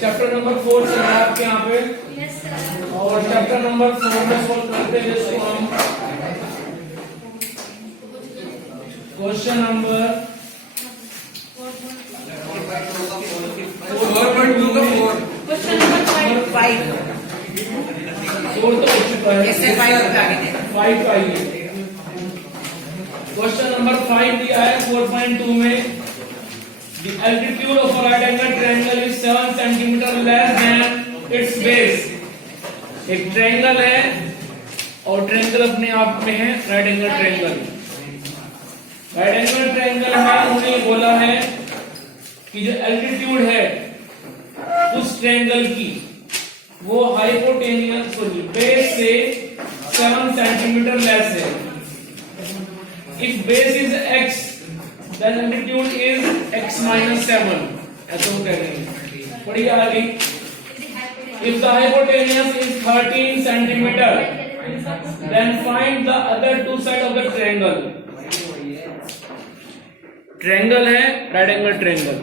Chapter number 4 चल रहा है आपके यहाँ पे। Yes sir. और चैप्टर नंबर 4 में सोल्व करते हैं इसको हम। क्वेश्चन नंबर 4.2 का 4 क्वेश्चन नंबर 5 4 तो हो चुका है, इससे 5 आगे थे। 5 का ही है। क्वेश्चन नंबर 5 दिया है 4.2 में। The altitude of a right angle triangle is 7 centimeter less than its base। एक ट्रायंगल है और ट्रायंगल अपने आप में है right angle triangle. Right angle triangle में उन्होंने बोला है कि जो एल्टीट्यूड है उस ट्रायंगल की वो हाइपोटेनियस सॉरी बेस से 7 सेंटीमीटर लेस है। If base is x then altitude is x minus 7 ऐसा वो कह रहे हैं। पढ़िए आगे। If the hypotenuse is 13 centimeter then find the other two side of the triangle। Triangle है राइट एंगल ट्रायंगल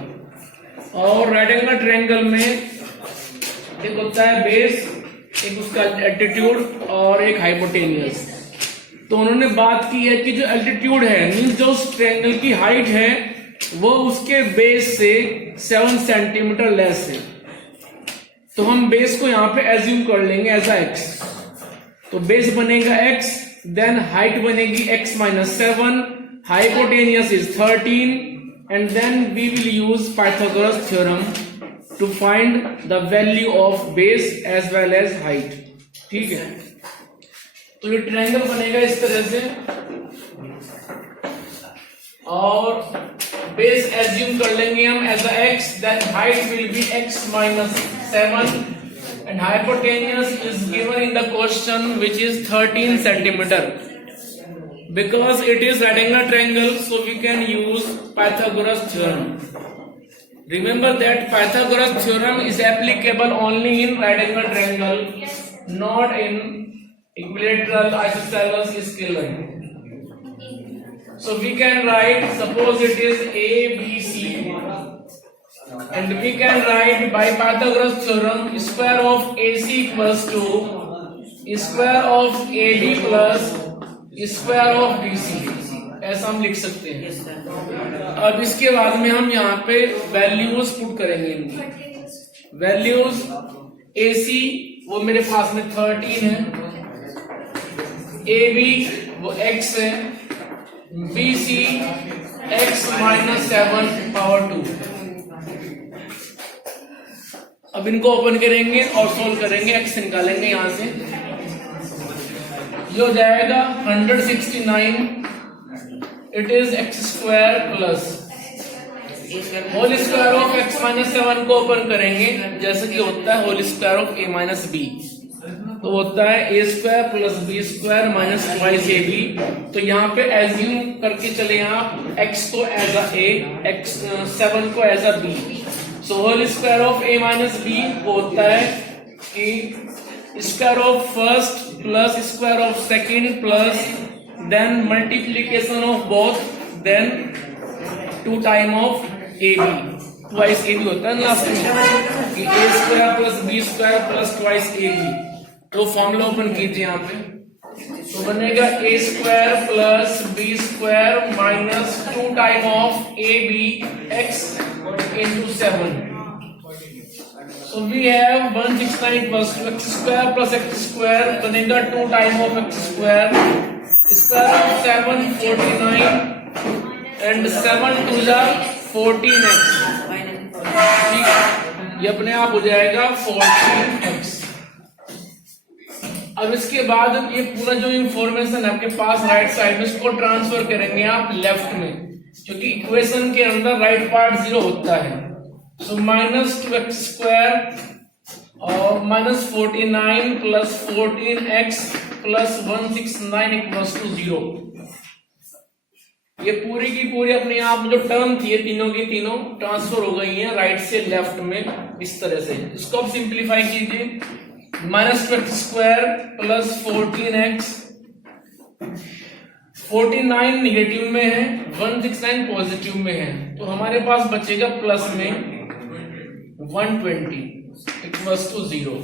और राइट एंगल ट्रायंगल में एक होता है बेस, एक उसका एल्टीट्यूड और एक हाइपोटेनियस। तो उन्होंने बात की है कि जो एल्टीट्यूड है मींस जो उस ट्रायंगल की हाइट है वो उसके बेस से 7 सेंटीमीटर लेस है। तो हम बेस को यहां पे एज्यूम कर लेंगे एज x। तो बेस बनेगा x, देन हाइट बनेगी x minus 7, hypotenuse is 13 and then we will use Pythagoras theorem to find the value of base as well as height. ठीक है, तो ये ट्रायंगल बनेगा इस तरह से और बेस एज्यूम कर लेंगे हम as a x, then height will be x minus 7 and hypotenuse is given in the question which is 13 centimetre. Because it is right angle triangle so we can use Pythagoras theorem. Remember that Pythagoras theorem is applicable only in right angle triangle, not in equilateral, isosceles, scalar. So we can write, suppose it is A, B, C, and we can write by Pythagoras theorem square of AC equals to square of AD plus square of BC। ऐसा हम लिख सकते हैं। अब इसके बाद में हम यहाँ पे वैल्यूज पुट करेंगे इनकी। वैल्यूज AC वो मेरे पास में 13 है, AB वो x है, BC x माइनस 7 पावर 2। अब इनको ओपन करेंगे और सोल्व करेंगे, x निकालेंगे यहां से। ये हो जाएगा 169, it is x square plus whole square of x minus 7 को ओपन करेंगे जैसे कि होता है whole square of a minus b। तो होता है a square plus b square minus twice ab। तो यहाँ पे एज्यूम करके चले आप x को एज अ a, x 7 को as a b। So whole square of a minus b होता है कि square of first plus square of second plus then multiplication of both then 2 time of AB, twice AB होता है last में कि a square plus b square plus twice AB। तो formula open कीजिए यहाँ पे, तो बनेगा a square plus b square minus 2 time of AB x into 7। So we have 169 plus x square plus x square बनेगा 2 time of x square square of 7 49 and 7 two जा 14x। ठीक है, ये अपने आप हो जाएगा 14x। अब इसके बाद ये पूरा जो इंफॉर्मेशन आपके पास राइट साइड में इसको ट्रांसफर करेंगे आप लेफ्ट में, क्योंकि इक्वेशन के अंदर राइट पार्ट 0 होता है। सो माइनस 2x स्क्वायर और minus 49 plus 14x plus 169 equals to 0। ये पूरी की पूरी अपने आप जो टर्म थी ये तीनों की तीनों ट्रांसफर हो गई हैं राइट से लेफ्ट में। इस तरह से। इसको आप सिंप्लीफाई कीजिए, -2x² प्लस 14x, 49 निगेटिव में है, 169 पॉजिटिव में है, तो हमारे पास बचेगा प्लस में 120 इक्वल्स टू 0।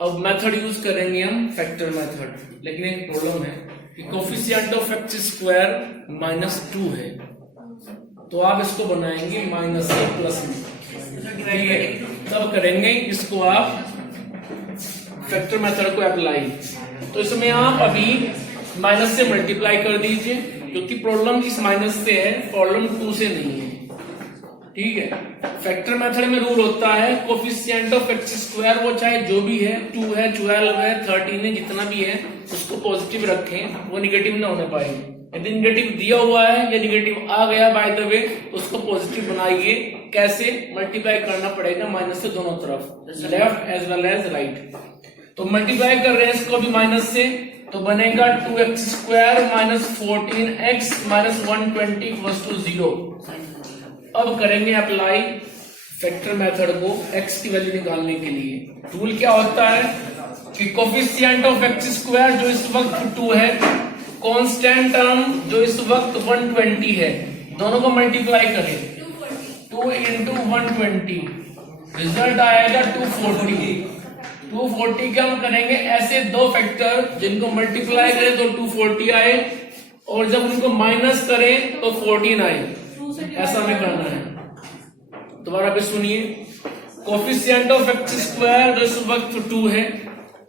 अब मेथड यूज करेंगे हम फैक्टर मेथड, लेकिन एक प्रॉब्लम है कि कोफिशिएंट ऑफ x² -2 है, तो आप इसको बनाएंगे माइनस से प्लस में, ठीक है? तब करेंगे इसको आप फैक्टर मेथड को अप्लाई। तो इसमें आप अभी माइनस से मल्टीप्लाई कर दीजिए, क्योंकि प्रॉब्लम इस माइनस से है, प्रॉब्लम 2 से नहीं है, ठीक है? फैक्टर मेथड में रूल होता है कोफिशिएंट ऑफ x² वो चाहे जो भी है, 2 है, 12 है, 13 है, जितना भी है, उसको पॉजिटिव रखें, वो निगेटिव ना होने पाएंगे। यदि निगेटिव दिया हुआ है या निगेटिव आ गया बाय द वे, उसको पॉजिटिव बनाइए। कैसे? मल्टीप्लाई करना पड़ेगा माइनस से दोनों तरफ, left as well as right. तो मल्टीप्लाई कर रहे हैं इसको अभी माइनस से, तो बनेगा 2x² minus 14x minus 120 equals to 0। अब करेंगे अप्लाई फैक्टर मेथड को x की वैल्यू निकालने के लिए। रूल क्या होता है कि कोफिशिएंट ऑफ x² जो इस वक्त 2 है, कांस्टेंट टर्म जो इस वक्त 120 है, दोनों को मल्टीप्लाई करें, 2 इंटू 120, रिजल्ट आएगा 240। 240 का हम करेंगे ऐसे दो फैक्टर जिनको मल्टीप्लाई करें तो 240 आए, और जब उनको माइनस करें तो 14 आए। ऐसा हमें करना है। दोबारा पे सुनिए, कोफिशिएंट ऑफ x² जो इस वक्त 2 है,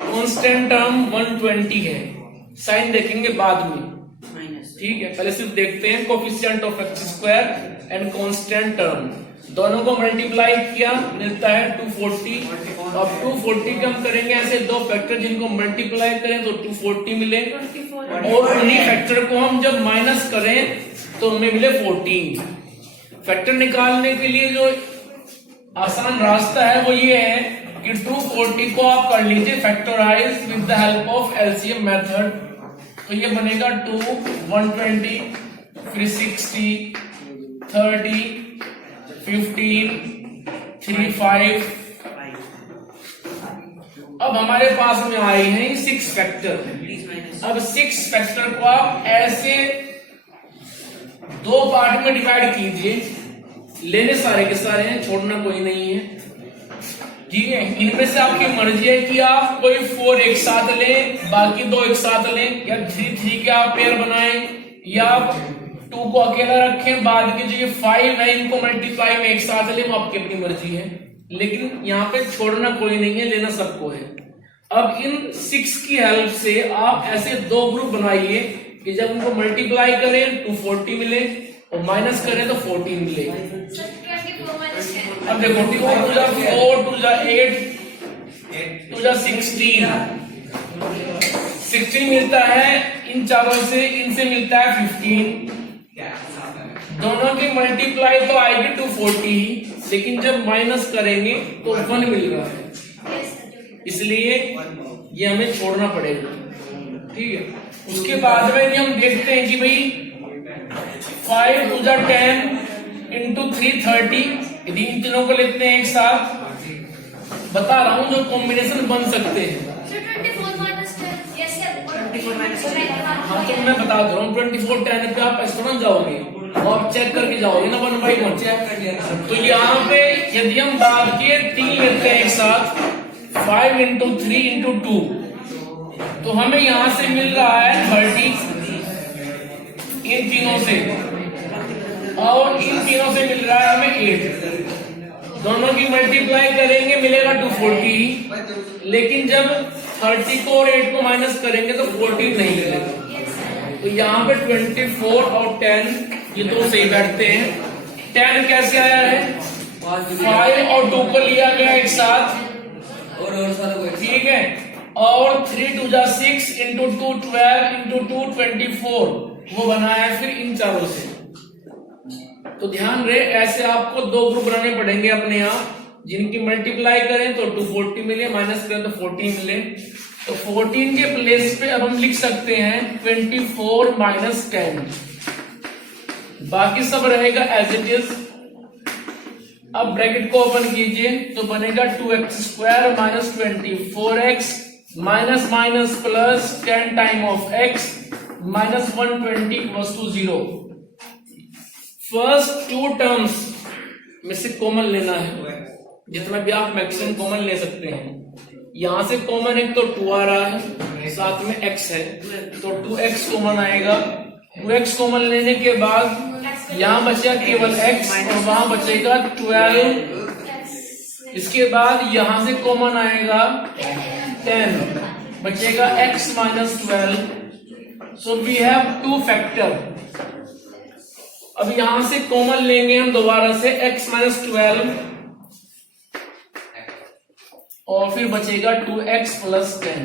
कांस्टेंट टर्म 120 है, साइन देखेंगे बाद में, ठीक है? पहले सिर्फ देखते हैं coefficient of x² and constant term, दोनों को मल्टीप्लाई किया मिलता है 240। अब 240 का हम करेंगे ऐसे दो फैक्टर जिनको मल्टीप्लाई करें तो 240 मिले, और उन्हीं फैक्टर को हम जब माइनस करें तो हमें मिले 14। फैक्टर निकालने के लिए जो आसान रास्ता है वो ये है कि 240 को आप कर लीजिए factorise with the help of LCM method. तो ये बनेगा 2, 120, फिर 60, 30, 15, 3, 5। अब हमारे पास में आए हैं 6 फैक्टर। अब 6 फैक्टर को आप ऐसे दो पार्ट में डिवाइड कीजिए, लेने सारे के सारे हैं, छोड़ना कोई नहीं है, ठीक है? इनमें से आपकी मर्जी है कि आप कोई 4 एक साथ लें, बाकी 2 एक साथ लें, या 3 के आप पेयर बनाएं, या आप 2 को अकेला रखें, बाद के जो ये 5 है इनको मल्टीप्लाई में एक साथ लें, वो आपकी अपनी मर्जी है, लेकिन यहाँ पे छोड़ना कोई नहीं है, लेना सबको है। अब इन 6 की हेल्प से आप ऐसे दो ग्रुप बनाइए कि जब उनको मल्टीप्लाई करें 240 मिले और माइनस करें तो 14 मिले। अब देखो 2 2 जा 4, 2 जा 8, 2 जा 16, 16 मिलता है इन चारों से, इनसे मिलता है 15। दोनों की मल्टीप्लाई तो आएगी 240, लेकिन जब माइनस करेंगे तो 1 मिल रहा है, इसलिए ये हमें छोड़ना पड़ेगा, ठीक है? उसके बाद में हम देखते हैं कि भाई 5 2 जा 10 इंटू 3 30, यदि इन तीनों को लेते हैं एक साथ, बता रहा हूं जो कॉम्बिनेशन बन सकते हैं। हाँ तो मैं बता दे रहा हूँ 24 10 पे आप ऐसा जाओगे और आप चेक करके जाओगे ना 1 by 1 चेक कर लिया। तो यहाँ पे यदि हम बाद के 3 लेते हैं एक साथ, 5 इंटू 3 इंटू 2, तो हमें यहां से मिल रहा है 30 इन तीनों से, और इन तीनों से मिल रहा है हमें 8। दोनों की मल्टीप्लाई करेंगे मिलेगा 240, लेकिन जब 30 को और 8 को माइनस करेंगे तो 14 नहीं मिलेगा। तो यहाँ पे 24 और 10 ये दो सही बैठते हैं। 10 कैसे आया है? 5 और 2 को लिया गया एक साथ, ठीक है, और 3 2 जा 6 इंटू 2 12 इंटू 2 24 वो बनाया है फिर इन चारों से। तो ध्यान रहे ऐसे आपको दो ग्रुप बनाने पड़ेंगे अपने यहाँ, जिनकी मल्टीप्लाई करें तो 240 मिले, माइनस करें तो 14 मिले। तो 14 के प्लेस पे अब हम लिख सकते हैं 24 माइनस 10, बाकी सब रहेगा एज इट इज। अब ब्रैकेट को ओपन कीजिए तो बनेगा 2x² minus 24x minus minus plus 10 time of x minus 120 equals to 0। First two terms में से कॉमन लेना है, जितना भी आप मैक्सिमम कॉमन ले सकते हैं। यहां से कॉमन एक तो 2 आ रहा है, साथ में x है, तो 2x कॉमन आएगा। 2x कॉमन लेने के बाद यहां बचेगा केवल x और वहां बचेगा 12। इसके बाद यहां से कॉमन आएगा 10, बचेगा x minus 12। So we have 2 factor. अब यहां से कॉमन लेंगे हम दोबारा से x माइनस 12 और फिर बचेगा 2x प्लस 10।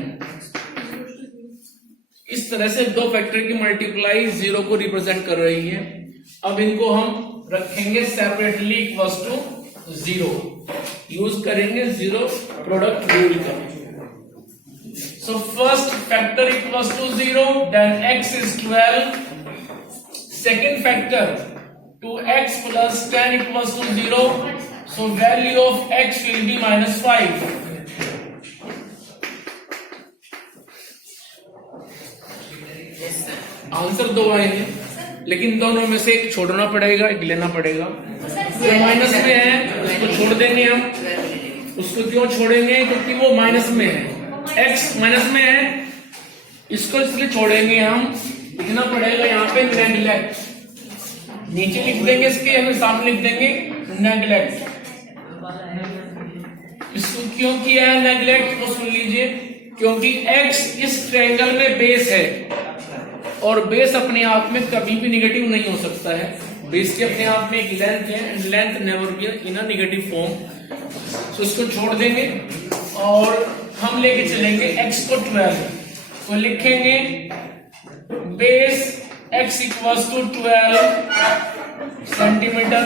इस तरह से दो फैक्टर की मल्टीप्लाई 0 को रिप्रेजेंट कर रही है। अब इनको हम रखेंगे सेपरेटली इक्वल्स टू 0, यूज करेंगे 0 प्रोडक्ट रूल का। So first factor equals to 0, then x is 12। Second factor 2x plus 10 equals to 0, so value of x will be minus 5। Answer 2 आए हैं, लेकिन दोनों में से एक छोड़ना पड़ेगा, एक लेना पड़ेगा। जो माइनस में है उसको छोड़ देंगे हम। उसको क्यों छोड़ेंगे? क्योंकि वो माइनस में है, x माइनस में है, इसको इसलिए छोड़ेंगे हम। लिखना पड़ेगा यहाँ पे नेग्लेक्ट, नीचे लिख देंगे इसके, हमें सामने लिख देंगे नेग्लेक्ट। इसको क्यों किया है नेग्लेक्ट, वो सुन लीजिए। क्योंकि x इस ट्रायंगल में बेस है और बेस अपने आप में कभी भी निगेटिव नहीं हो सकता है। बेस की अपने आप में एक लेंथ है, length never be in a negative form. So इसको छोड़ देंगे और हम लेके चलेंगे x को 12, तो लिखेंगे base x equals to 12 centimetre.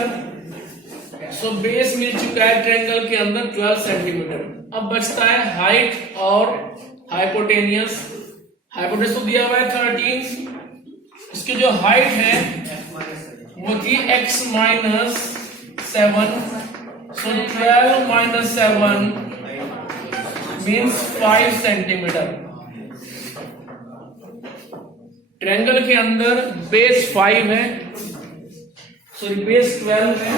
So base मिल चुका है ट्रायंगल के अंदर 12 सेंटीमीटर। अब बचता है हाइट और हाइपोटेनियस। हाइपोटेनियस तो दिया हुआ है 13, इसकी जो हाइट है वो थी x माइनस 7। सो 12 माइनस 7 मीन्स 5 सेंटीमीटर। ट्रायंगल के अंदर बेस 5 है, सॉरी बेस 12 है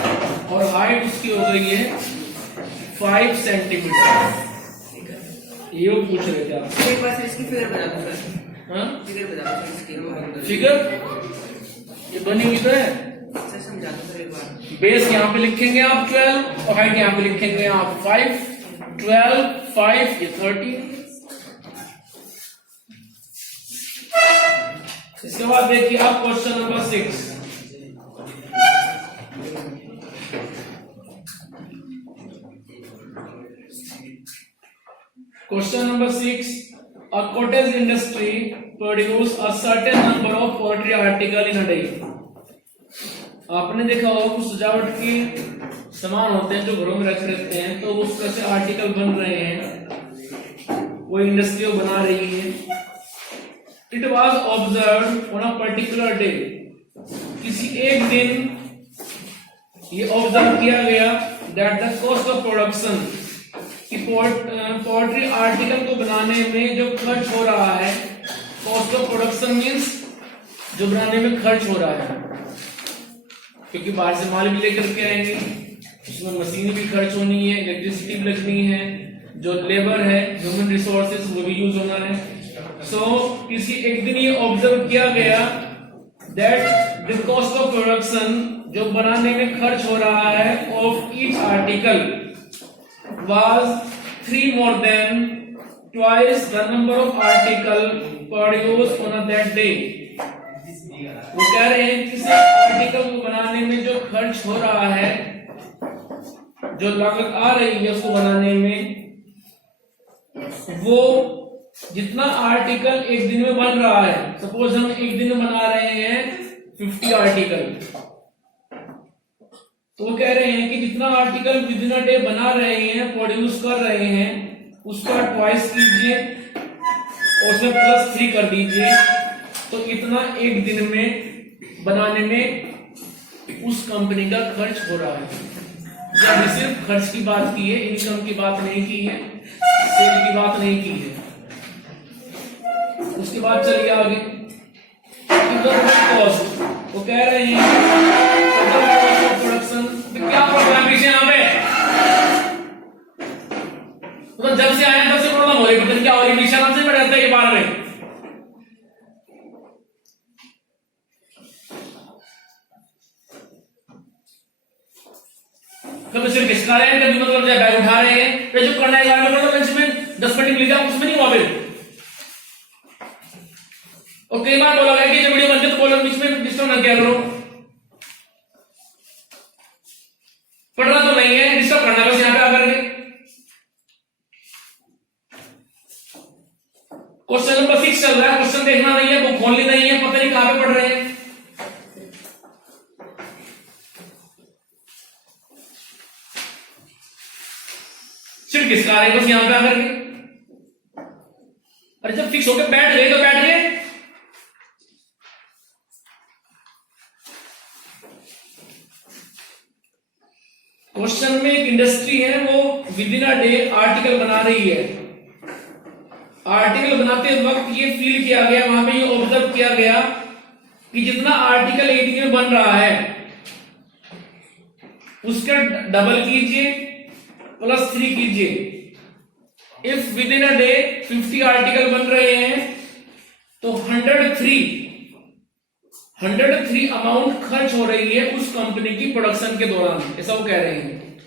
और हाइट उसकी हो गई है 5 सेंटीमीटर। ये वो पूछ रहे थे आप। एक बार इसकी फिगर बता दो सर। हाँ, फिगर बता दो इसकी। फिगर ये बनी हुई तो है सर, समझा दो सर एक बार। बेस यहाँ पे लिखेंगे आप 12 और हाइट यहाँ पे लिखेंगे आप 5। 12 5 ये 30। इसके बाद देखिए आप question number 6। Question number 6. A cottage industry produce a certain number of poultry article in a day. आपने देखा होगा कुछ सजावट के सामान होते हैं जो घरों में रखते हैं, तो उस तरह से आर्टिकल बन रहे हैं, वो इंडस्ट्री बना रही है। It was observed on a particular day. किसी एक दिन ये ऑब्जर्व किया गया that the cost of production poultry article को बनाने में जो खर्च हो रहा है, कॉस्ट ऑफ प्रोडक्शन मीन्स जो बनाने में खर्च हो रहा है, क्योंकि बाहर से माल भी लेकर के आएंगे, उसमें मशीन भी खर्च होनी है, इलेक्ट्रिसिटी भी लगनी है, जो लेबर है, ह्यूमन रिसोर्सेज वो भी यूज होना है। सो किसी एक दिन ये ऑब्जर्व किया गया that the cost of production जो बनाने में खर्च हो रहा है of each article was 3 more than twice the number of article produced on that day। वो कह रहे हैं किसी आर्टिकल को बनाने में जो खर्च हो रहा है, जो लागत आ रही है उसको बनाने में, वो जितना आर्टिकल एक दिन में बन रहा है, सपोज हम एक दिन में बना रहे हैं 50 आर्टिकल, तो वो कह रहे हैं कि जितना article with in a day बना रहे हैं, प्रोड्यूस कर रहे हैं, उसका ट्वाइस कीजिए और उसमें प्लस 3 कर दीजिए, तो इतना एक दिन में बनाने में उस कंपनी का खर्च हो रहा है। हमने सिर्फ खर्च की बात की है, इनकम की बात नहीं की है, सेल की बात नहीं की है। उसके बाद चलिए आगे कॉस्ट, वो कह रहे हैं टोटल कॉस्ट ऑफ प्रोडक्शन। क्या प्रॉब्लम है यहाँ पे? तो जब से आया तब से प्रॉब्लम हो रही है, क्या हो रही है? पीछे नाम से पढ़ाते हैं बार में। कभी सिर्फ खिसका रहे हैं, कभी मतलब बैग उठा रहे हैं, फिर जो करना है में 10 मिनट मिल जाए उसमें नहीं हुआ फिर। और कई बार बोला गया कि जब वीडियो बनते तो बोलो बीच में डिस्टर्ब ना किया करो। पढ़ना तो नहीं है, डिस्टर्ब करना बस यहाँ पे आकर के। क्वेश्चन नंबर 6 चल रहा है, क्वेश्चन देखना नहीं है, बुक खोलनी नहीं है, पता नहीं कहां पे पढ़ रहे हैं। सिर्फ किसका रहे बस यहां पे आकर के। अरे जब फिक्स होकर बैठ गए तो बैठ गए। क्वेश्चन में एक इंडस्ट्री है, वो with in a day article बना रही है। आर्टिकल बनाते वक्त ये फील किया गया, वहां पे ये ऑब्जर्व किया गया कि जितना आर्टिकल एक दिन में बन रहा है उसका डबल कीजिए प्लस 3 कीजिए। If with in a day 50 article बन रहे हैं तो 103 अमाउंट खर्च हो रही है उस कंपनी की प्रोडक्शन के दौरान, ऐसा वो कह रहे हैं।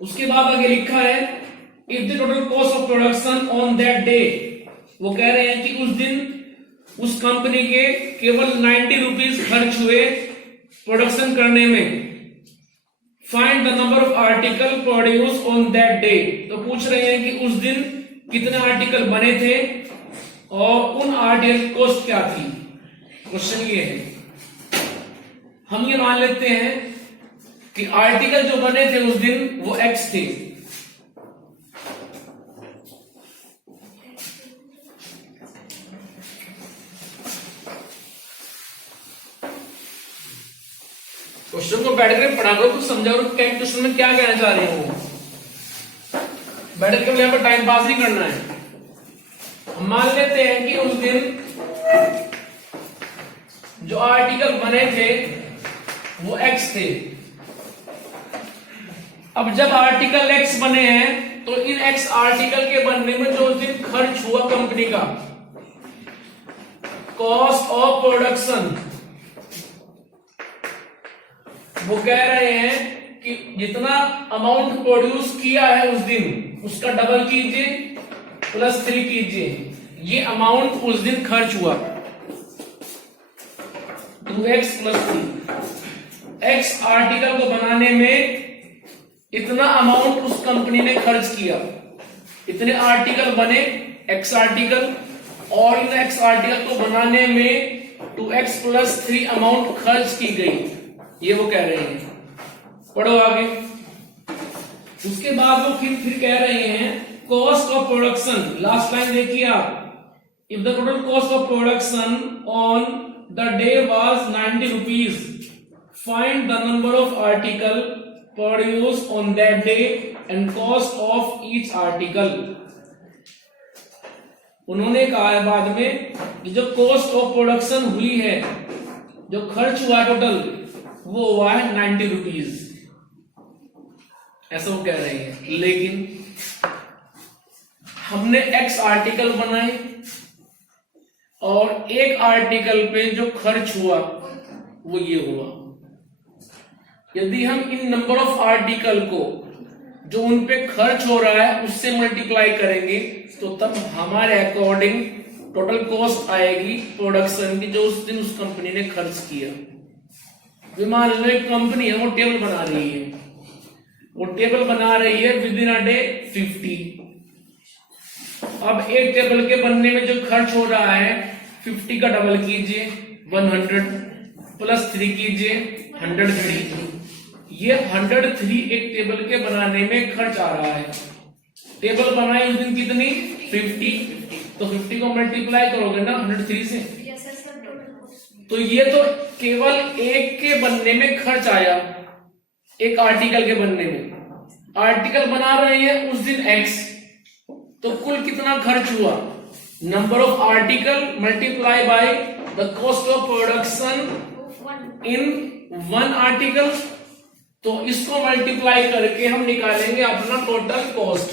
उसके बाद आगे लिखा है if the total cost of production on that day, वो कह रहे हैं कि उस दिन उस कंपनी के केवल 90 रुपीज खर्च हुए प्रोडक्शन करने में। Find the number of article produce on that day, तो पूछ रहे हैं कि उस दिन कितने आर्टिकल बने थे और उन आर्टिकल की कॉस्ट क्या थी। क्वेश्चन ये है, हम ये मान लेते हैं कि आर्टिकल जो बने थे उस दिन वो X थे। क्वेश्चन को बैठ कर पढ़ा करो, कुछ समझा करो क्वेश्चन में क्या कहना चाह रहे हो। बैठ कर यहां पर टाइम पास नहीं करना है। हम मान लेते हैं कि उस दिन जो आर्टिकल बने थे वो X थे। अब जब आर्टिकल X बने हैं तो इन X आर्टिकल के बनने में जो उस दिन खर्च हुआ कंपनी का, कॉस्ट ऑफ प्रोडक्शन, वो कह रहे हैं कि जितना अमाउंट प्रोड्यूस किया है उस दिन उसका डबल कीजिए प्लस 3 कीजिए। ये अमाउंट उस दिन खर्च हुआ 2x प्लस 3। X आर्टिकल को बनाने में इतना अमाउंट उस कंपनी ने खर्च किया, इतने आर्टिकल बने X आर्टिकल, और इन X आर्टिकल को बनाने में 2x प्लस 3 अमाउंट खर्च की गई, ये वो कह रहे हैं। पढ़ो आगे। उसके बाद वो फिर कह रहे हैं cost of production, last line देखिए आप, if the total cost of production on the day was 90 rupees, find the number of article produce on that day and cost of each article. उन्होंने कहा है बाद में कि जो कॉस्ट ऑफ प्रोडक्शन हुई है, जो खर्च हुआ टोटल, वो हुआ है 90 रुपीज, ऐसा वो कह रहे हैं। लेकिन हमने X आर्टिकल बनाए और एक आर्टिकल पे जो खर्च हुआ वो ये हुआ। यदि हम इन नंबर ऑफ आर्टिकल को जो उन पे खर्च हो रहा है उससे मल्टीप्लाई करेंगे तो तब हमारे अकॉर्डिंग टोटल कॉस्ट आएगी प्रोडक्शन की जो उस दिन उस कंपनी ने खर्च किया। मान लो एक कंपनी है, वो टेबल बना रही है, वो टेबल बना रही है विद इन अ डे 50। अब एक टेबल के बनने में जो खर्च हो रहा है 50 का डबल कीजिए 100 प्लस 3 कीजिए 103। ये 103 एक टेबल के बनाने में खर्च आ रहा है। टेबल बनाई उस दिन कितनी 50, तो 50 को मल्टीप्लाई करोगे ना 103 से, तो ये तो केवल एक के बनने में खर्च आया, एक आर्टिकल के बनने में। आर्टिकल बना रहे हैं उस दिन x, तो कुल कितना खर्च हुआ? Number of article multiply by the cost of production in one article. तो इसको मल्टीप्लाई करके हम निकालेंगे अपना total cost.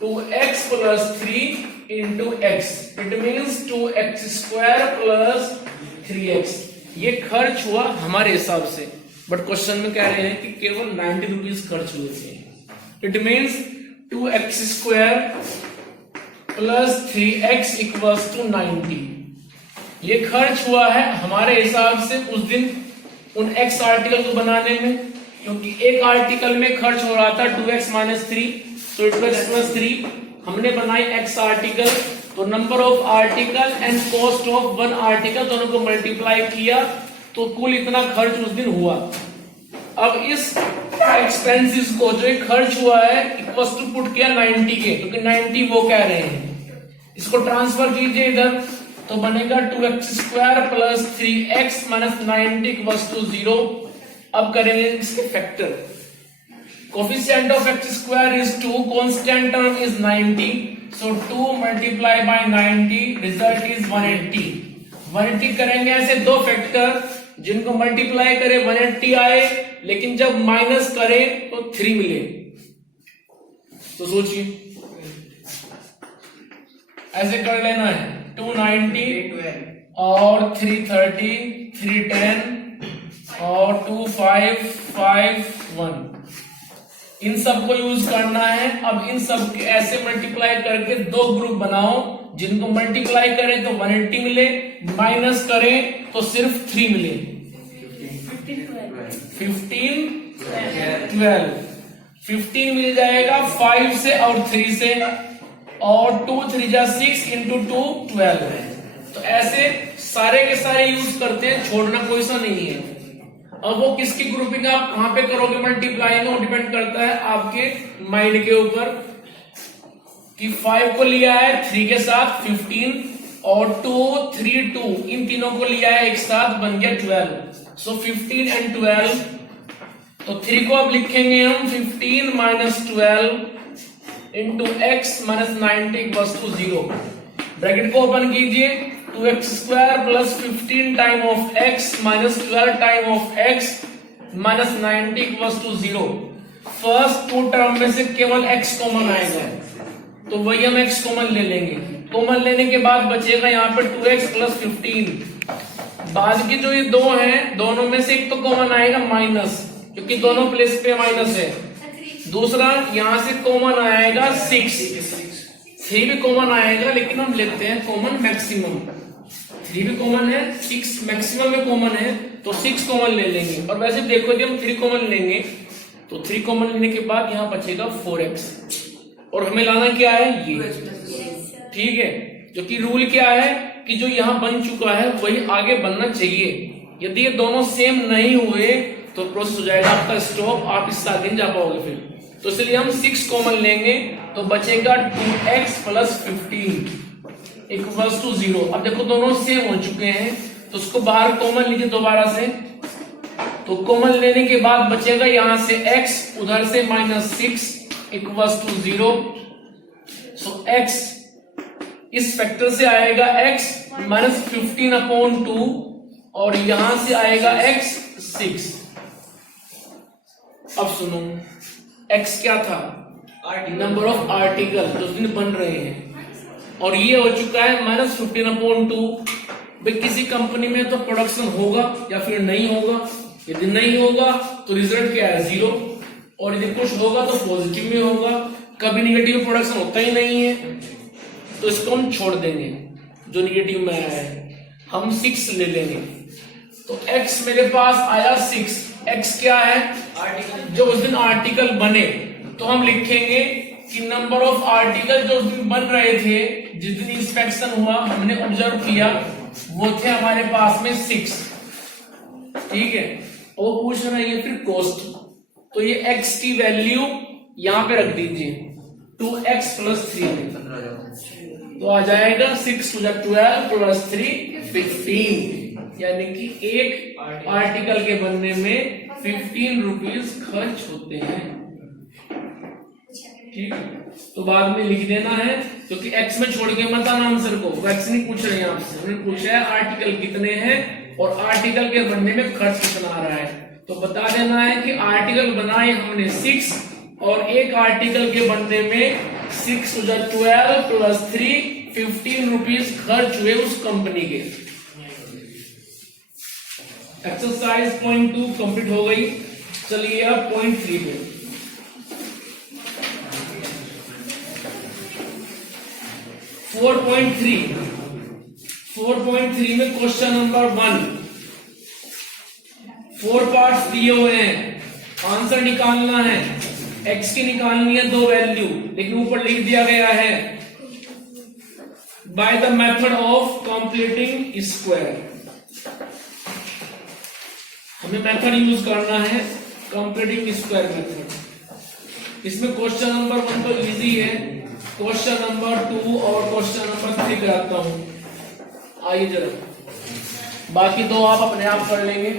2x plus 3 into x, it means 2x square plus 3x। ये खर्च हुआ हमारे हिसाब से, बट क्वेश्चन में कह रहे हैं कि केवल 90 रुपीज खर्च हुए थे। It means 2x square plus 3x equals to 90। ये खर्च हुआ है हमारे हिसाब से उस दिन उन x आर्टिकल को बनाने में, क्योंकि एक आर्टिकल में खर्च हो रहा था 2x माइनस 3, तो 2x प्लस 3। हमने बनाई x आर्टिकल, तो number of article and cost of one article दोनों को मल्टीप्लाई किया, तो कुल इतना खर्च उस दिन हुआ। अब इस एक्सपेंसेस को जो खर्च हुआ है इक्वल्स टू पुट किया 90 के, क्योंकि 90 वो कह रहे हैं। इसको ट्रांसफर कीजिए इधर, तो बनेगा 2x square plus 3x minus 90 equals to 0। अब करेंगे इसके factor. Coefficient of x square is 2, constant term is 90, so 2 multiply by 90, result is 180। 180 करेंगे ऐसे दो फैक्टर जिनको मल्टीप्लाई करे 180 आए, लेकिन जब माइनस करें तो 3 मिले। तो सोचिए ऐसे कर लेना है, 290 और 330, 310 और 2551, इन सबको यूज करना है। अब इन सब के ऐसे मल्टीप्लाई करके दो ग्रुप बनाओ, जिनको मल्टीप्लाई करें तो 180 मिले, माइनस करें तो सिर्फ 3 मिले। 15 12 15 मिल जाएगा 5 से और 3 से, और 2 3 जा 6 इंटू 2 12। तो ऐसे सारे के सारे यूज करते हैं, छोड़ना कोई सा नहीं है। अब वो किसकी ग्रुपिंग आप कहां पे करोगे मल्टीप्लाई में, वो डिपेंड करता है आपके माइंड के ऊपर कि 5 को लिया है 3 के साथ 15, और 2 3 2 इन तीनों को लिया है एक साथ, बन गया 12। सो 15 एंड 12, तो 3 को अब लिखेंगे हम 15 minus 12 into x minus 90 equals to 0। Bracket को ओपन कीजिए, 2x square plus 15 time of x minus 12 time of x minus 90 equals to 0। First two term में से केवल x कॉमन आएगा, तो वही हम x कॉमन ले लेंगे। कॉमन लेने के बाद बचेगा यहाँ पे 2x प्लस 15। बाद की जो ये दो हैं, दोनों में से एक तो कॉमन आएगा माइनस, क्योंकि दोनों प्लेस पे माइनस है। दूसरा यहां से कॉमन आएगा 6, 3 भी कॉमन आएगा, लेकिन हम लेते हैं कॉमन मैक्सिमम। 3 भी कॉमन है, 6 मैक्सिमम में कॉमन है, तो 6 कॉमन ले लेंगे। और वैसे देखो जब हम 3 कॉमन लेंगे तो 3 कॉमन लेने के बाद यहाँ बचेगा 4x, और हमें लाना क्या है ये, ठीक है। जो कि रूल क्या है कि जो यहाँ बन चुका है वही आगे बनना चाहिए। यदि ये दोनों सेम नहीं हुए तो प्रोसेस हो जाएगा आपका स्टॉप, आप इससे आगे नहीं जा पाओगे फिर। तो इसलिए हम 6 कॉमन लेंगे, तो बचेगा 2x प्लस 15 इक्वल्स टू 0। अब देखो दोनों सेम हो चुके हैं, तो उसको बाहर कॉमन लीजिए दोबारा से। तो कॉमन लेने के बाद बचेगा यहां से x, उधर से minus 6 equals to 0। So x इस फैक्टर से आएगा x माइनस 15 अपॉन 2, और यहां से आएगा x 6। अब सुनो, x क्या था, नंबर ऑफ आर्टिकल जो दिन बन रहे हैं, और ये हो चुका है माइनस 15 अपॉन 2। भाई किसी कंपनी में तो प्रोडक्शन होगा या फिर नहीं होगा। यदि नहीं होगा तो रिजल्ट क्या है 0, और यदि कुछ होगा तो पॉजिटिव में होगा। कभी निगेटिव प्रोडक्शन होता ही नहीं है, तो इसको हम छोड़ देंगे। जो निगेटिव में आया है हम 6 ले लेंगे। तो x मेरे पास आया 6। x क्या है, आर्टिकल जो उस दिन आर्टिकल बने। तो हम लिखेंगे कि नंबर ऑफ आर्टिकल जो उस दिन बन रहे थे, जिस दिन इंस्पेक्शन हुआ हमने ऑब्जर्व किया, वो थे हमारे पास में 6, ठीक है। वो पूछ रहे हैं फिर कॉस्ट, तो ये x की वैल्यू यहां पे रख दीजिए 2x प्लस 3, तो आ जाएगा 6 to the 12 प्लस 3 15। यानी कि एक आर्टिकल के बनने में 15 रुपीज खर्च होते हैं। ठीक, तो बाद में लिख देना है, क्योंकि एक्स में छोड़ के मत आना आंसर को, वो एक्स नहीं पूछ रहे हैं आपसे, उन्होंने पूछा है आर्टिकल कितने हैं और आर्टिकल के बनने में खर्च कितना आ रहा है। तो बता देना है कि आर्टिकल बनाए हमने 6 और एक आर्टिकल के बनने में 6 × 12 + 3 15 रुपीज खर्च हुए उस कंपनी के। एक्सरसाइज पॉइंट 2 कंप्लीट हो गई। चलिए अब पॉइंट 3 पे। फोर पॉइंट थ्री में क्वेश्चन नंबर 1, 4 पार्ट्स दिए हुए हैं, आंसर निकालना है। एक्स की निकालनी है 2 वैल्यू, लेकिन ऊपर लिख दिया गया है by the method of completing square. हमें मेथड यूज करना है कंप्लीटिंग स्क्वायर मेथड। इसमें क्वेश्चन नंबर 1 तो इजी है, क्वेश्चन नंबर 2 और क्वेश्चन नंबर 3 कराता हूं। आइए जरा, बाकी 2 आप अपने आप कर लेंगे।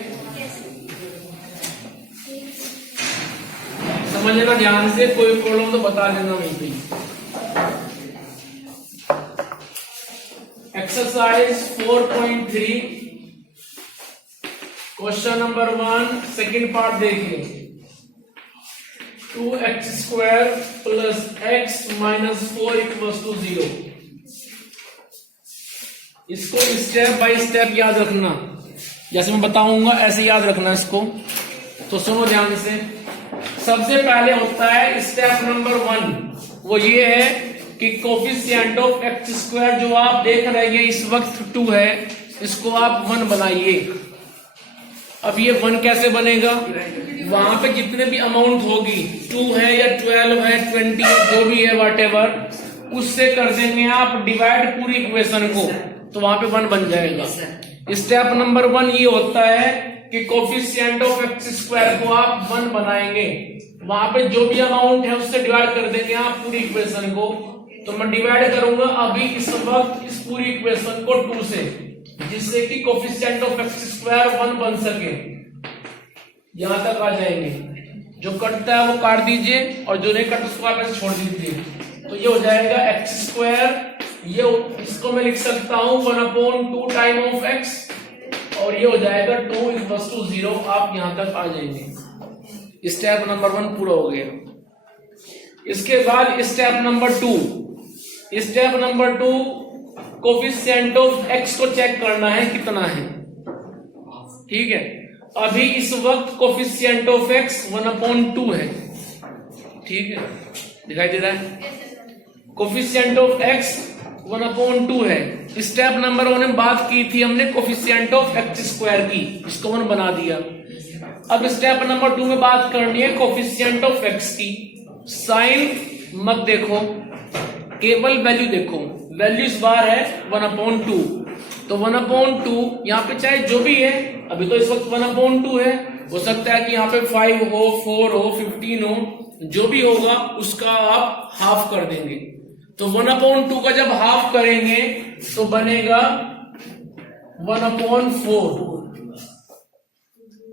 समझ लेना ध्यान से, कोई प्रॉब्लम तो बता देना वहीं पे। Exercise 4.3 question number 1 second part देखिए। 2x² + x - 4 = 0। इसको स्टेप बाय स्टेप याद रखना, जैसे मैं बताऊंगा ऐसे याद रखना इसको। तो सुनो ध्यान से। सबसे पहले होता है स्टेप नंबर 1, वो ये है कि कोफिशिएंट ऑफ x² जो आप देख रहे हैं इस वक्त 2 है, इसको आप 1 बनाइए। अब ये 1 कैसे बनेगा? वहां पे जितने भी अमाउंट होगी, 2 है या 12 है 20 है, जो भी है व्हाटएवर, उससे कर देंगे आप डिवाइड पूरी इक्वेशन को, तो वहां पे 1 बन जाएगा। स्टेप नंबर 1 ये होता है कि कोफिशिएंट ऑफ x² को आप 1 बनाएंगे, वहां पे जो भी अमाउंट है उससे डिवाइड कर देंगे आप पूरी इक्वेशन को। तो मैं डिवाइड करूंगा अभी इस वक्त इस पूरी इक्वेशन को 2 से, जिससे कि कोफिशिएंट ऑफ x² 1 बन सके। यहां तक आ जाएंगे, जो कटता है वो काट दीजिए और जो नहीं कटता उसको आप ऐसे छोड़ दीजिए। तो ये हो जाएगा x², ये इसको मैं लिख सकता हूं 1/2 टाइम ऑफ x, और ये हो जाएगा 2 = 0। आप यहां तक आ जाएंगे। स्टेप नंबर 1 पूरा हो गया। इसके बाद step number 2, step number 2 coefficient of x को चेक करना है कितना है। ठीक है, अभी इस वक्त कोफिशिएंट ऑफ x 1/2 है। ठीक है, दिखाई दे रहा है? कोफिशिएंट ऑफ x 1/2 है। स्टेप नंबर 1 में बात की थी हमने कोफिशिएंट ऑफ x² की, इसको 1 बना दिया। अब स्टेप नंबर 2 में बात करनी है कोफिशिएंट ऑफ x की। साइन मत देखो, केवल वैल्यू देखो। वैल्यू इस बार है 1/2, तो 1/2 यहाँ पे चाहे जो भी है, अभी तो इस वक्त 1/2 है, हो सकता है कि यहाँ पे 5 हो, 4 हो, 15 हो, जो भी होगा उसका आप हाफ कर देंगे। तो 1/2 का जब हाफ करेंगे तो बनेगा 1/4।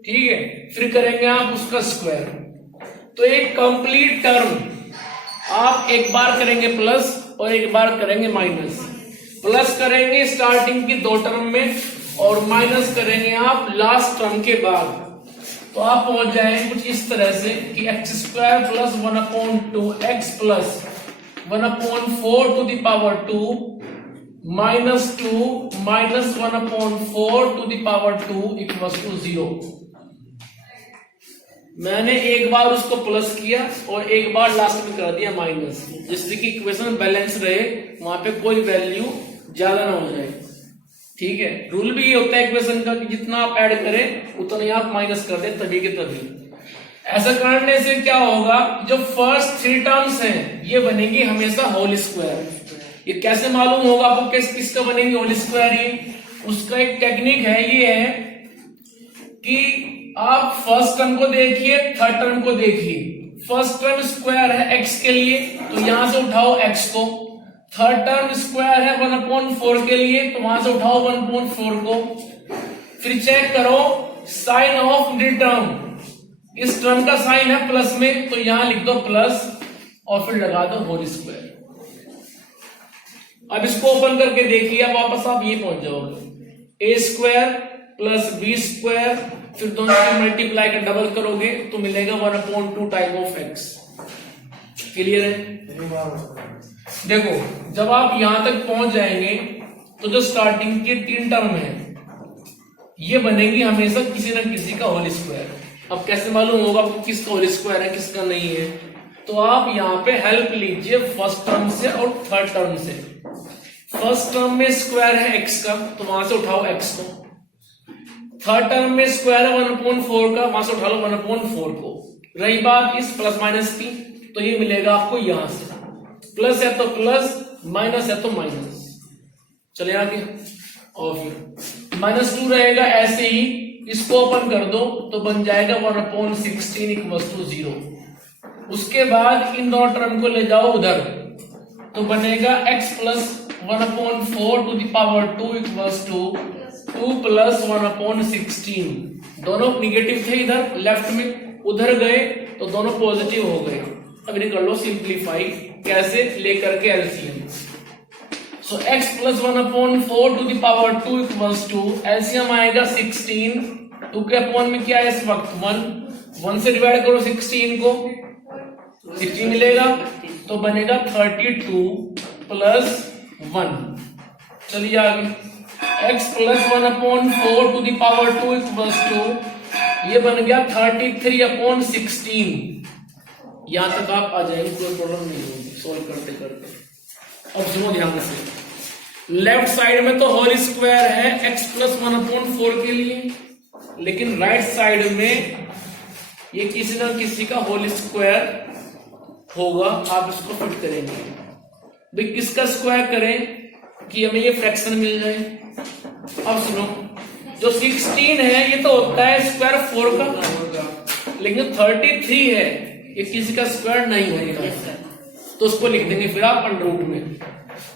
ठीक है, फिर करेंगे आप उसका स्क्वायर। तो एक कंप्लीट टर्म आप एक बार करेंगे प्लस और एक बार करेंगे माइनस। प्लस करेंगे स्टार्टिंग की 2 टर्म में और माइनस करेंगे आप लास्ट टर्म के बाद। तो आप पहुंच जाएंगे कुछ इस तरह से कि x² + 1/2 x + 1/4 to the power 2 minus 2 minus 1/4 to the power 2 = 0। मैंने एक बार उसको प्लस किया और एक बार लास्ट में कर दिया माइनस, जिससे कि इक्वेशन बैलेंस रहे, वहां पे कोई वैल्यू ज्यादा ना हो जाए। ठीक है, रूल भी ये होता है इक्वेशन का कि जितना आप ऐड करें उतना ही आप माइनस कर दें, तभी के तभी। ऐसा करने से क्या होगा, जो फर्स्ट 3 टर्म्स हैं ये बनेगी हमेशा होल स्क्वायर। ये कैसे मालूम होगा आपको किसका बनेगी होल स्क्वायर? ये उसका एक टेक्निक है, ये है कि आप फर्स्ट टर्म को देखिए, थर्ड टर्म को देखिए। फर्स्ट टर्म स्क्वायर है x के लिए, तो यहां से उठाओ x को। थर्ड टर्म स्क्वायर है 1/4 के लिए, तो वहां से उठाओ 1/4 को। फिर चेक करो साइन ऑफ मिडिल टर्म, इस टर्म का साइन है प्लस में, तो यहां लिख दो प्लस और फिर लगा दो होल स्क्वायर। अब इसको ओपन करके देखिए, अब वापस आप ये पहुंच जाओगे ए स्क्वायर प्लस बी स्क्वायर, फिर दोनों को मल्टीप्लाई कर डबल करोगे तो मिलेगा 1/2 टाइम ऑफ एक्स। क्लियर है? देखो जब आप यहां तक पहुंच जाएंगे तो जो स्टार्टिंग के 3 टर्म है ये बनेंगी हमेशा किसी ना किसी का होल स्क्वायर। अब कैसे मालूम होगा आपको किसका होल स्क्वायर है किसका नहीं है? तो आप यहां पे हेल्प लीजिए फर्स्ट टर्म से और थर्ड टर्म से। फर्स्ट टर्म में स्क्वायर है एक्स का, तो वहां से उठाओ एक्स को। थर्ड टर्म में स्क्वायर है 1/4 का, वहां से उठा लो 1/4 को। रही बात इस प्लस माइनस की, तो ये मिलेगा आपको यहां से, प्लस है तो प्लस, माइनस है तो माइनस। चले आगे, और फिर -2 रहेगा ऐसे ही, इसको ओपन कर दो तो बन जाएगा 1/16 = 0। उसके बाद इन दोनों टर्म को ले जाओ उधर, तो बनेगा x + 1/4 to the power 2 = 2 + 1/16। दोनों निगेटिव थे इधर लेफ्ट में, उधर गए तो दोनों पॉजिटिव हो गए। अब इन्हें कर लो सिंप्लीफाई, कैसे? लेकर के LCM. So x + 1/4 to the power 2 = 2, LCM आएगा 16, 2 के अपॉन में क्या है इस वक्त 1 से डिवाइड करो 16 को, 16 मिलेगा तो बनेगा 32 + 1। चलिए आगे, x + 1/4 to the power 2 = 2, ये बन गया 33/16। यहां तक आप आ जाएंगे, कोई प्रॉब्लम नहीं होगी सोल्व करते करते। अब सुनो ध्यान से, लेफ्ट साइड में तो होल स्क्वायर है x + 1/4 के लिए, लेकिन राइट साइड में ये किसी ना किसी का होल स्क्वायर होगा। आप इसको फिट करेंगे, भाई किसका स्क्वायर करें कि हमें ये फ्रैक्शन मिल जाए। अब सुनो, जो 16 है ये तो होता है स्क्वायर 4 का, लेकिन 33 है ये किसी का स्क्वायर नहीं होता है, तो उसको लिख देंगे फिर आप √ में।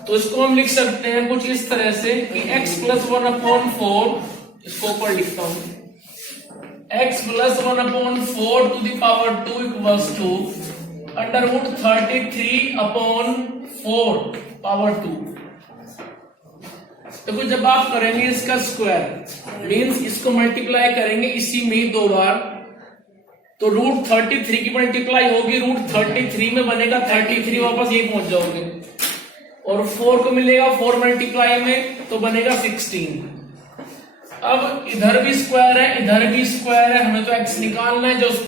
तो इसको हम लिख सकते हैं कुछ इस तरह से कि x + 1/4, इसको ऊपर लिखता हूं, x + 1/4 to the power 2 = 2 √33/4 power 2। देखो जब आप करेंगे इसका स्क्वायर मीन्स इसको मल्टीप्लाई करेंगे इसी में ही 2 बार, तो √33 की मल्टीप्लाई होगी √33 में, बनेगा 33, वापस यही पहुंच जाओगे। और 4 को मिलेगा 4 मल्टीप्लाई में, तो बनेगा 16। अब इधर भी स्क्वायर है इधर भी स्क्वायर है, हमें तो x निकालना है, जो